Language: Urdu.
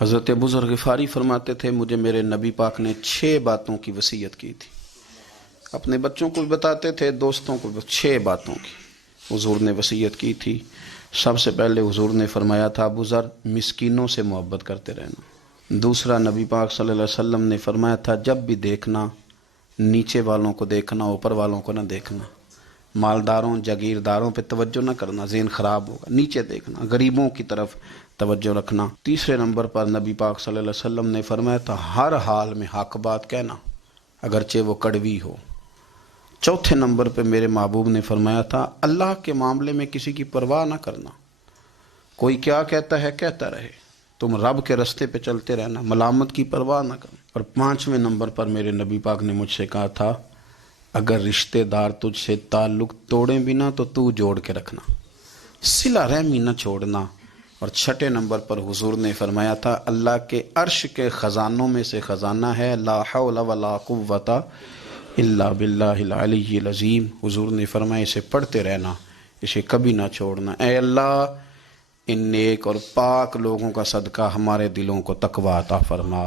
حضرت ابو ذر غفاری فرماتے تھے مجھے میرے نبی پاک نے 6 باتوں کی وصیت کی تھی. اپنے بچوں کو بھی بتاتے تھے، دوستوں کو بھی. 6 باتوں کی حضور نے وصیت کی تھی. سب سے پہلے حضور نے فرمایا تھا ابو ذر مسکینوں سے محبت کرتے رہنا. دوسرا نبی پاک صلی اللہ علیہ وسلم نے فرمایا تھا جب بھی دیکھنا نیچے والوں کو دیکھنا، اوپر والوں کو نہ دیکھنا. مالداروں جاگیرداروں پہ توجہ نہ کرنا، ذہن خراب ہوگا. نیچے دیکھنا، غریبوں کی طرف توجہ رکھنا. تیسرے نمبر پر نبی پاک صلی اللہ علیہ وسلم نے فرمایا تھا ہر حال میں حق بات کہنا اگرچہ وہ کڑوی ہو. چوتھے نمبر پہ میرے محبوب نے فرمایا تھا اللہ کے معاملے میں کسی کی پرواہ نہ کرنا. کوئی کیا کہتا ہے کہتا رہے، تم رب کے رستے پہ چلتے رہنا، ملامت کی پرواہ نہ کرنا. اور 5ویں نمبر پر میرے نبی پاک نے مجھ سے کہا تھا اگر رشتہ دار تجھ سے تعلق توڑیں بھی نہ تو جوڑ کے رکھنا، صلہ رحمی نہ چھوڑنا. اور 6 نمبر پر حضور نے فرمایا تھا اللہ کے عرش کے خزانوں میں سے خزانہ ہے لا حول ولا قوت الا باللہ العلی العظیم. حضور نے فرمایا اسے پڑھتے رہنا، اسے کبھی نہ چھوڑنا. اے اللہ ان نیک اور پاک لوگوں کا صدقہ ہمارے دلوں کو تقویٰ عطا فرما.